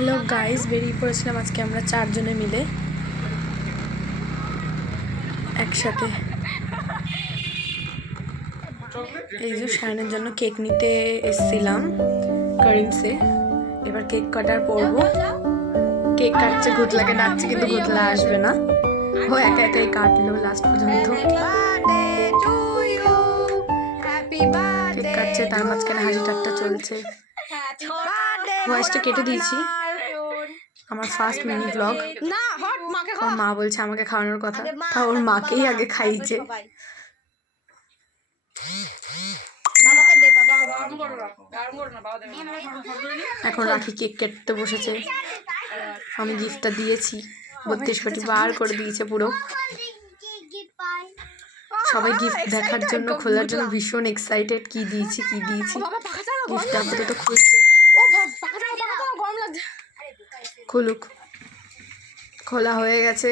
Hello guys, বেরিয়ে পড়েছিলাম আজকে আমরা চারজনে মিলে একসাথে। এই যে শায়নের জন্য কেক নিতে এসেছিলাম করিমসে। এবার কেক কাটার পর্ব। কেক কাটছে, ঘুতলাকে ডাকছে কিন্তু ঘুতলা আসবে না, ও একা একাই কাটলো লাস্ট পর্যন্ত। কেক কাটছে, তার মাঝখানে হাসি ঠাট্টা চলছে। ভয়েসটা কেটে দিয়েছি, আমার ফার্স্ট মিনি ব্লগ। ওর মা বলছে আমাকে খাওয়ানোর কথা, তা ওর মাকেই আগে খাইয়েছে। এখন রাখি কেক কাটতে বসেছে, আমি গিফটটা দিয়েছি, 32 কোটি বার করে দিয়েছে পুরো। সবাই গিফট দেখার জন্য, খোলার জন্য ভীষণ এক্সাইটেড। কি দিয়েছি গিফট আপাতত খুলছে। খুলুক, খোলা হয়ে গেছে।